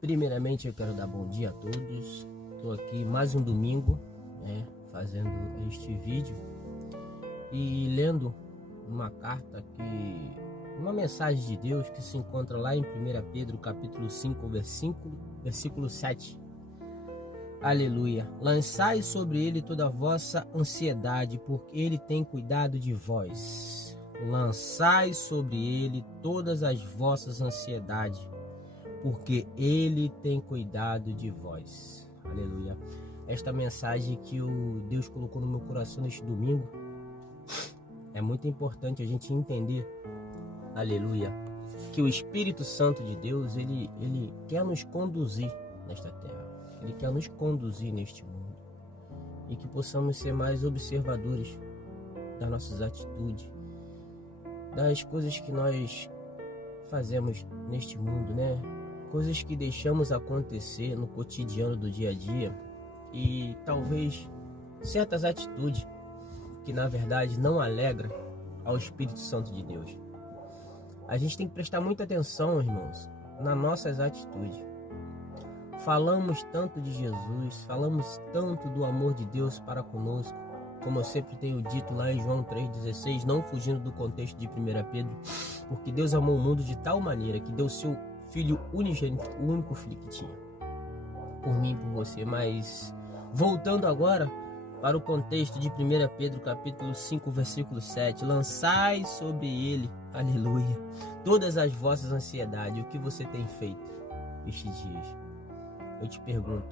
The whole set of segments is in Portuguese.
Primeiramente, eu quero dar bom dia a todos. Estou aqui mais um domingo, fazendo este vídeo e lendo uma carta uma mensagem de Deus que se encontra lá em 1 Pedro capítulo 5, versículo 7. Aleluia. Lançai sobre ele toda a vossa ansiedade, porque ele tem cuidado de vós. Lançai sobre ele todas as vossas ansiedades, porque ele tem cuidado de vós. Aleluia. Esta mensagem que o Deus colocou no meu coração neste domingo é muito importante a gente entender, aleluia, que o Espírito Santo de Deus, ele quer nos conduzir nesta terra. Ele quer nos conduzir neste mundo e que possamos ser mais observadores das nossas atitudes, das coisas que nós fazemos neste mundo, Coisas que deixamos acontecer no cotidiano do dia a dia e talvez certas atitudes que na verdade não alegram ao Espírito Santo de Deus. A gente tem que prestar muita atenção, irmãos, nas nossas atitudes. Falamos tanto de Jesus, falamos tanto do amor de Deus para conosco, como eu sempre tenho dito lá em João 3,16, não fugindo do contexto de 1 Pedro, porque Deus amou o mundo de tal maneira que deu seu Filho unigênito, o único filho que tinha, por mim e por você. Mas voltando agora para o contexto de 1 Pedro capítulo 5, versículo 7, lançai sobre ele, aleluia, todas as vossas ansiedades. O que você tem feito estes dias? Eu te pergunto,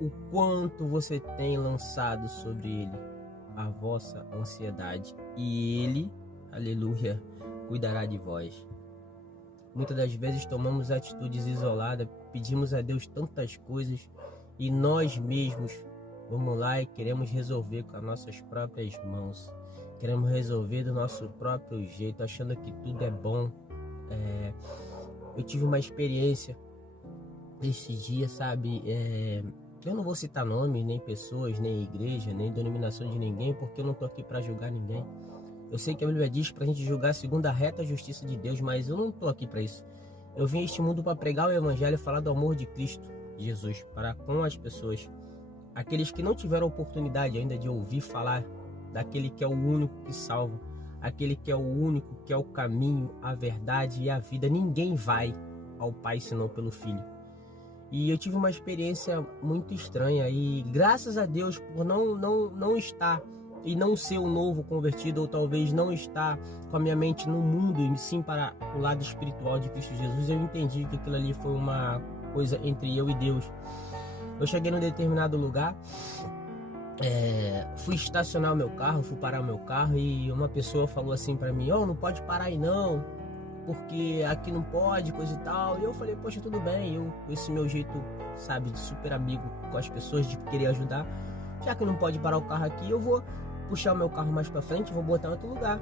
o quanto você tem lançado sobre ele a vossa ansiedade, e ele, aleluia, cuidará de vós. Muitas das vezes tomamos atitudes isoladas, pedimos a Deus tantas coisas e nós mesmos vamos lá e queremos resolver com as nossas próprias mãos. Queremos resolver do nosso próprio jeito, achando que tudo é bom. Eu tive uma experiência esse dia, sabe? Eu não vou citar nome, nem pessoas, nem igreja, nem denominação de ninguém, porque eu não estou aqui para julgar ninguém. Eu sei que a Bíblia diz para a gente julgar segundo a reta justiça de Deus, mas eu não estou aqui para isso. Eu vim a este mundo para pregar o Evangelho e falar do amor de Cristo Jesus para com as pessoas. Aqueles que não tiveram oportunidade ainda de ouvir falar daquele que é o único que salva, aquele que é o único que é o caminho, a verdade e a vida. Ninguém vai ao Pai senão pelo Filho. E eu tive uma experiência muito estranha e graças a Deus por não estar e não ser um novo convertido, ou talvez não estar com a minha mente no mundo e sim para o lado espiritual de Cristo Jesus, eu entendi que aquilo ali foi uma coisa entre eu e Deus. Eu cheguei num determinado lugar, fui estacionar o meu carro, fui parar o meu carro e uma pessoa falou assim para mim, não pode parar aí não, porque aqui não pode, coisa e tal. E eu falei, poxa, tudo bem, esse meu jeito, sabe, de super amigo com as pessoas, de querer ajudar, já que não pode parar o carro aqui, eu vou puxar o meu carro mais pra frente, vou botar em outro lugar.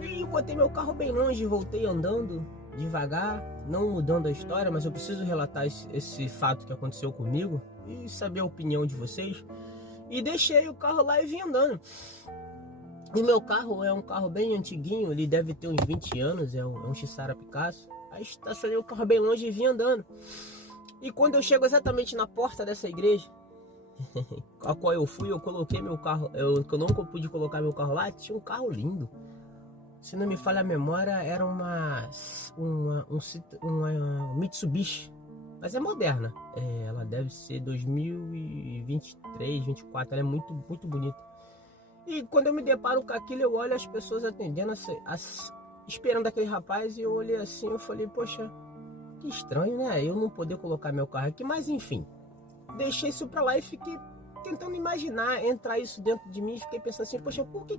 E botei meu carro bem longe, voltei andando devagar, não mudando a história, mas eu preciso relatar esse fato que aconteceu comigo e saber a opinião de vocês. E deixei o carro lá e vim andando. E meu carro é um carro bem antiguinho, ele deve ter uns 20 anos, é um Xara Picasso. Aí estacionei o carro bem longe e vim andando. E quando eu chego exatamente na porta dessa igreja, a qual eu fui, eu coloquei meu carro, que eu não pude colocar meu carro lá, tinha um carro lindo. Se não me falha a memória, era uma Mitsubishi, mas é moderna. Ela deve ser 2023, 24, ela é muito, muito bonita. E quando eu me deparo com aquilo, eu olho as pessoas atendendo, esperando aquele rapaz, e eu olhei assim, eu falei, poxa, que estranho, né? Eu não poder colocar meu carro aqui, mas enfim. Deixei isso pra lá e fiquei tentando imaginar, entrar isso dentro de mim, e fiquei pensando assim, poxa, por que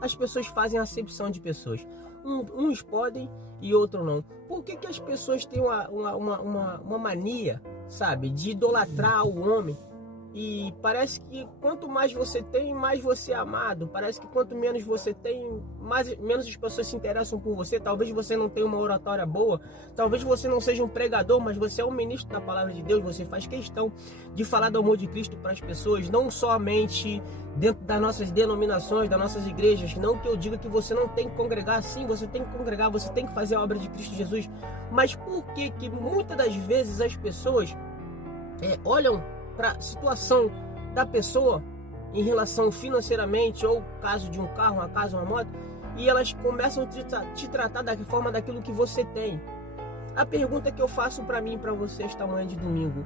as pessoas fazem acepção de pessoas? Uns podem e outros não. Por que as pessoas têm uma mania, sabe, de idolatrar o homem E parece que quanto mais você tem, mais você é amado. Parece que quanto menos você tem, menos as pessoas se interessam por você. Talvez você não tenha uma oratória boa, talvez você não seja um pregador, mas você é um ministro da palavra de Deus. Você faz questão de falar do amor de Cristo para as pessoas, não somente dentro das nossas denominações, das nossas igrejas. Não que eu diga que você não tem que congregar. Sim, você tem que congregar, você tem que fazer a obra de Cristo Jesus. Mas por que muitas das vezes as pessoas olham para a situação da pessoa em relação financeiramente, ou caso de um carro, uma casa, uma moto, e elas começam a te tratar da forma daquilo que você tem? A pergunta que eu faço para mim e para você esta manhã de domingo: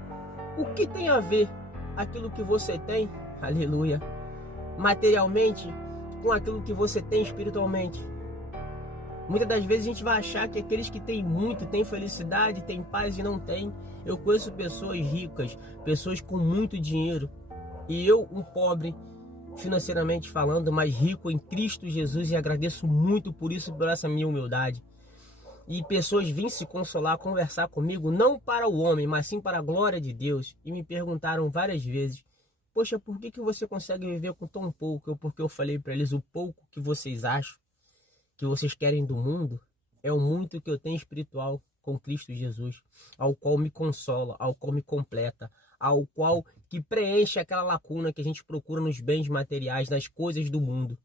o que tem a ver aquilo que você tem, aleluia, materialmente, com aquilo que você tem espiritualmente? Muitas das vezes a gente vai achar que aqueles que têm muito, têm felicidade, têm paz e não têm. Eu conheço pessoas ricas, pessoas com muito dinheiro, e eu, um pobre, financeiramente falando, mas rico em Cristo Jesus, e agradeço muito por isso, por essa minha humildade. E pessoas vêm se consolar, conversar comigo, não para o homem, mas sim para a glória de Deus, e me perguntaram várias vezes: poxa, por que você consegue viver com tão pouco? Porque eu falei para eles: o pouco que vocês acham que vocês querem do mundo é o muito que eu tenho espiritual com Cristo Jesus, ao qual me consola, ao qual me completa, ao qual que preenche aquela lacuna que a gente procura nos bens materiais, nas coisas do mundo.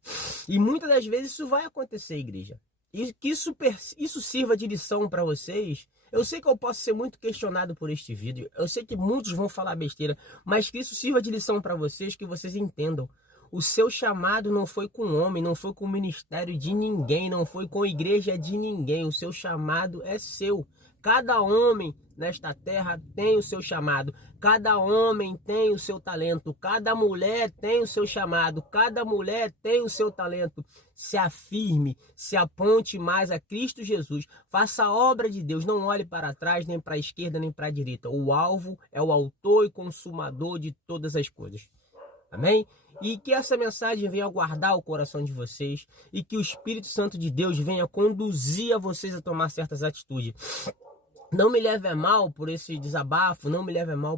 E muitas das vezes isso vai acontecer, igreja. E que isso sirva de lição para vocês. Eu sei que eu posso ser muito questionado por este vídeo, eu sei que muitos vão falar besteira, mas que isso sirva de lição para vocês, que vocês entendam. O seu chamado não foi com homem, não foi com o ministério de ninguém, não foi com a igreja de ninguém. O seu chamado é seu. Cada homem nesta terra tem o seu chamado. Cada homem tem o seu talento. Cada mulher tem o seu chamado. Cada mulher tem o seu talento. Se afirme, se aponte mais a Cristo Jesus. Faça a obra de Deus. Não olhe para trás, nem para a esquerda, nem para a direita. O alvo é o autor e consumador de todas as coisas. Amém? E que essa mensagem venha guardar o coração de vocês, e que o Espírito Santo de Deus venha conduzir a vocês a tomar certas atitudes. Não me leve a mal por esse desabafo, não me leve a mal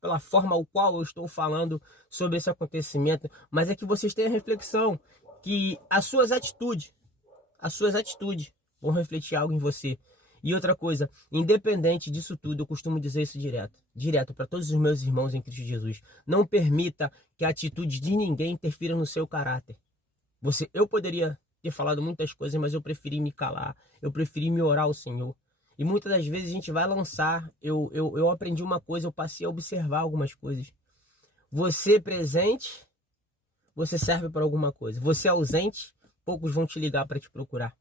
pela forma ao qual eu estou falando sobre esse acontecimento, mas é que vocês tenham a reflexão que as suas atitudes vão refletir algo em você. E outra coisa, independente disso tudo, eu costumo dizer isso direto para todos os meus irmãos em Cristo Jesus: não permita que a atitude de ninguém interfira no seu caráter. Eu poderia ter falado muitas coisas, mas eu preferi me calar, eu preferi me orar ao Senhor. E muitas das vezes a gente vai lançar, eu aprendi uma coisa, eu passei a observar algumas coisas. Você presente, você serve para alguma coisa. Você ausente, poucos vão te ligar para te procurar.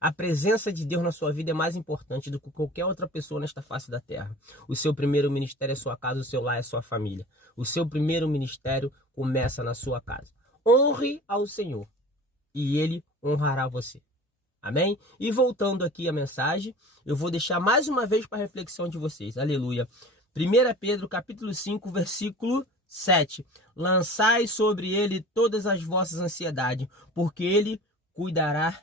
A presença de Deus na sua vida é mais importante do que qualquer outra pessoa nesta face da terra. O seu primeiro ministério é sua casa, o seu lar é sua família. O seu primeiro ministério começa na sua casa. Honre ao Senhor e Ele honrará você. Amém? E voltando aqui à mensagem, eu vou deixar mais uma vez para a reflexão de vocês. Aleluia. 1 Pedro capítulo 5, versículo 7. Lançai sobre Ele todas as vossas ansiedades, porque Ele cuidará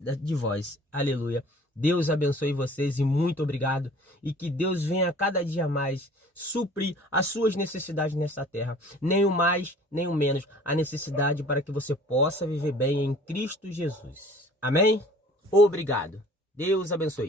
de vós. Aleluia. Deus abençoe vocês e muito obrigado. E que Deus venha cada dia mais suprir as suas necessidades nessa terra. Nem o mais, nem o menos. A necessidade para que você possa viver bem em Cristo Jesus. Amém? Obrigado. Deus abençoe.